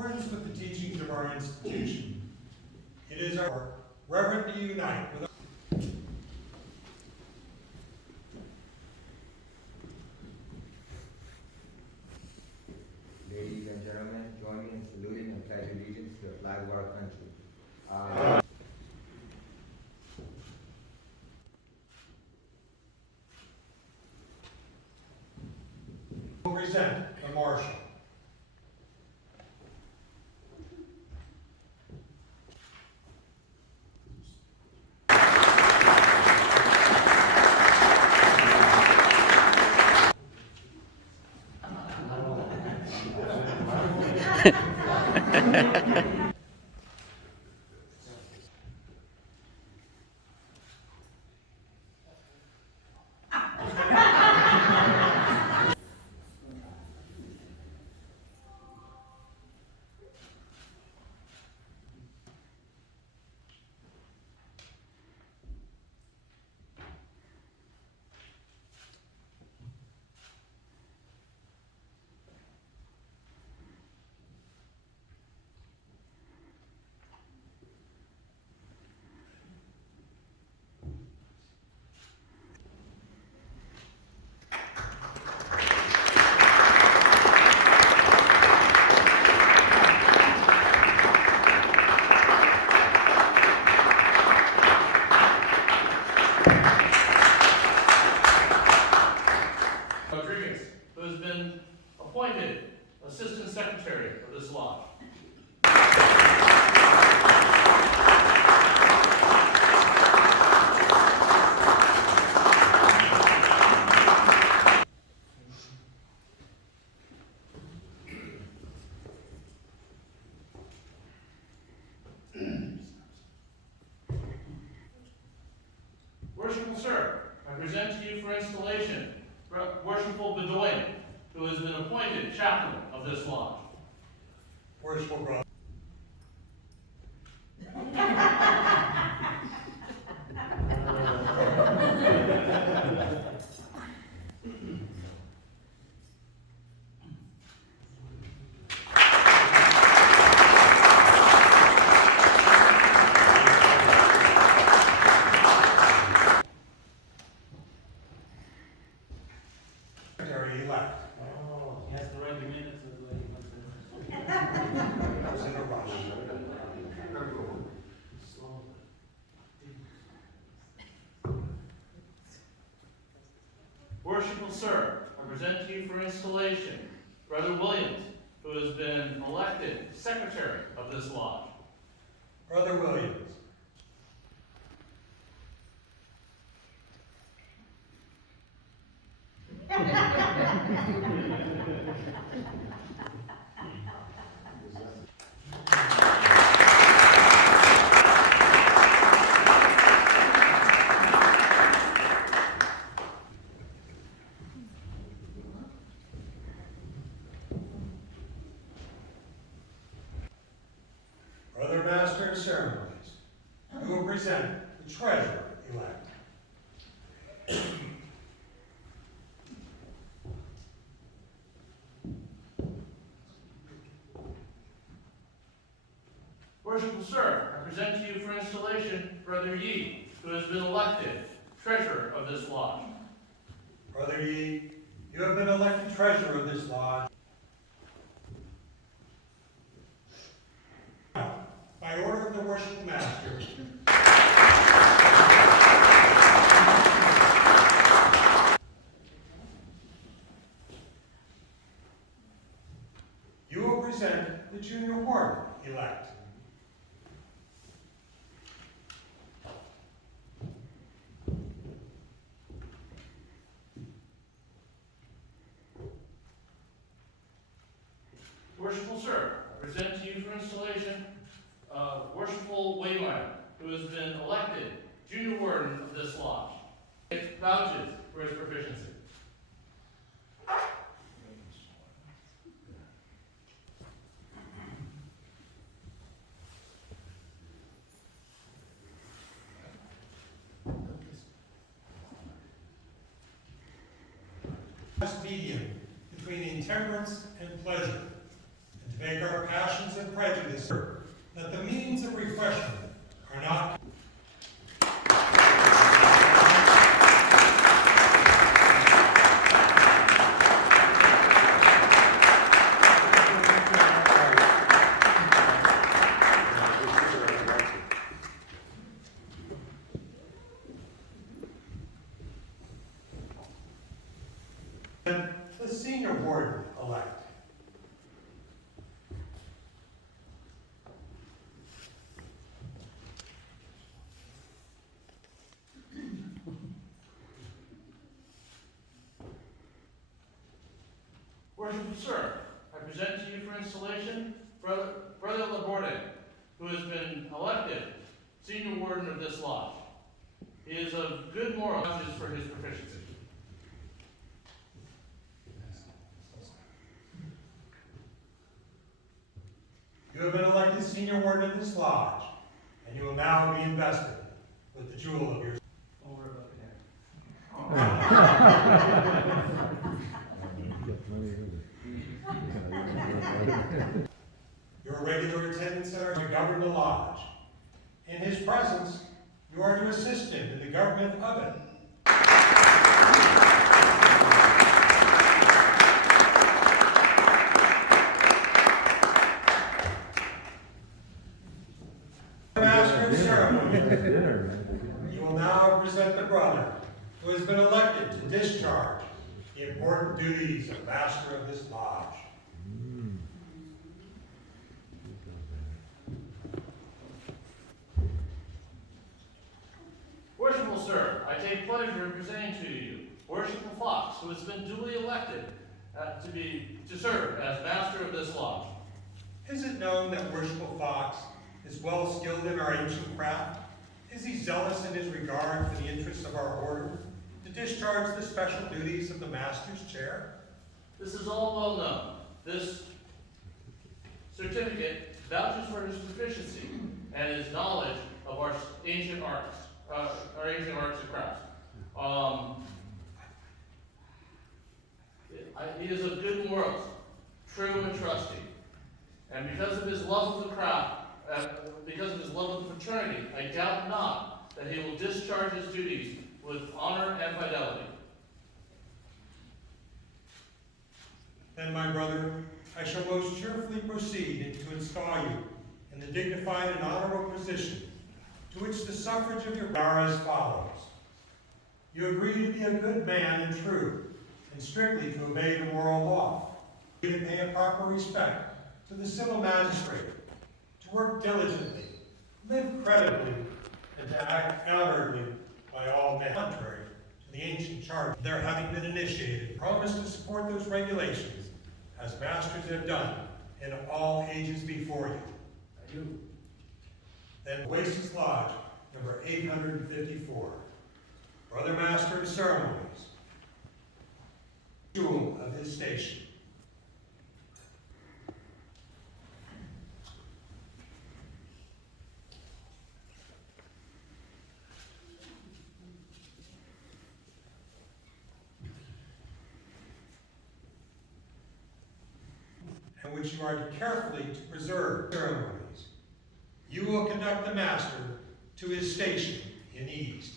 accordance with the teachings of our institution. It is our reverent to unite with Ladies and gentlemen, join me in saluting and pledge allegiance to the flag of our country. Will present the marshal. Who has been appointed Assistant Secretary of this lodge. Worshipful Sir, I present to you for installation Worshipful Bedoyan, who has been appointed chaplain of this lodge. Worshipful brother. Secretary-elect. Oh, he has to write the minutes of what he wants to. I was in a rush. Worshipful Sir, I present to you for installation Brother Williams, who has been elected Secretary of this lodge. Brother Williams. Brother Master of Ceremonies, who will present the Treasurer-elect. Worshipful Sir, I present to you for installation Brother Yee, who has been elected Treasurer of this lodge. Brother Yee, you have been elected Treasurer of this lodge. By order of the Worshipful Master, you will present the Junior Warden-elect. Worshipful Sir, I present to you for installation Worshipful Wayline, who has been elected Junior Warden of this lodge. It vouches for his proficiency. Medium between intemperance and pleasure, and to make our passions and prejudices certain that the means of refreshment are not the senior warden-elect. Worshipful Sir, I present to you for installation Brother Laborde, who has been elected senior warden of this lodge. He is of good moral judges for his proficiency. You have been elected senior warden of this lodge, and you will now be invested with the jewel of your. Don't worry about that. Your regular attendance at our to govern the lodge. In his presence, you are to assist him in the government of it. Master of ceremony, you will now present the brother who has been elected to discharge the important duties of master of this lodge. Worshipful Sir, I take pleasure in presenting to you Worshipful Fox, who has been duly elected to serve as master of this lodge. Is it known that Worshipful Fox is well skilled in our ancient craft? Is he zealous in his regard for the interests of our order, to discharge the special duties of the master's chair? This is all well known. This certificate vouches for his proficiency and his knowledge of our ancient arts and crafts. He is of good morals, true and trusty, and because of his love of the craft, because of his love of the fraternity, I doubt not that he will discharge his duties with honor and fidelity. Then, my brother, I shall most cheerfully proceed to install you in the dignified and honorable position to which the suffrage of your are as follows. You agree to be a good man and true, and strictly to obey the moral law, to pay a proper respect to the civil magistrate, to work diligently, live creditably, and to act honorably by all men, contrary to the ancient charter, there having been initiated, promise to support those regulations as masters have done in all ages before you. I do. Then OASIS Lodge, number 854. Brother Master of Ceremonies, jewel of his station. And which you are to carefully to preserve ceremonies. You will conduct the master to his station in the east.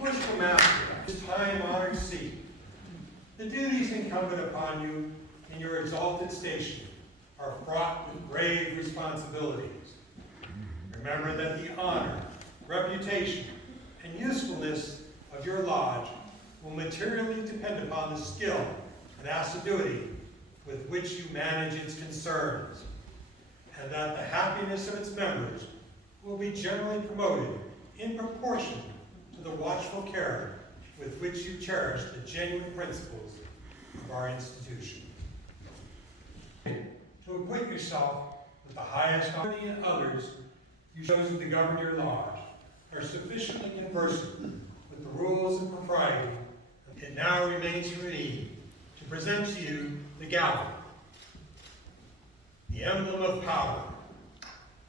Worshipful Master, this time-honored seat, the duties incumbent upon you in your exalted station are fraught with grave responsibilities. Remember that the honor, reputation, and usefulness of your lodge will materially depend upon the skill and assiduity with which you manage its concerns, and that the happiness of its members will be generally promoted in proportion to the watchful care with which you cherish the genuine principles of our institution. to acquit yourself with the highest honor and others you chosen to govern your lodge are sufficiently conversant with the rules and propriety. It now remains for me to present to you the gavel, the emblem of power,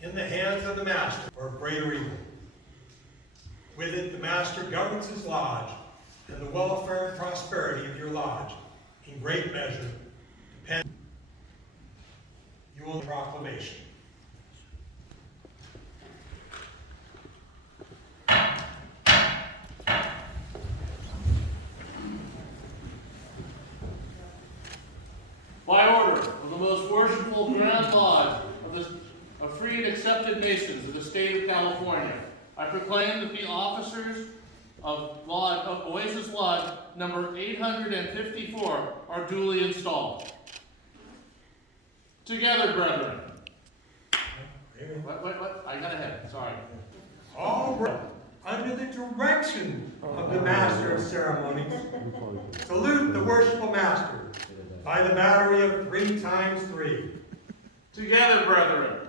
in the hands of the master or greater evil. With it, the master governs his lodge, and the welfare and prosperity of your lodge, in great measure, depend. You will proclamation. By order of the most worshipful Grand Lodge of free and accepted nations of the state of California, I proclaim that the officers of OASIS Lodge number 854 are duly installed. Together, brethren. What? I got ahead, sorry. All right, under the direction of the master of ceremonies, salute the worshipful master by the battery of 3 times 3. Together, brethren.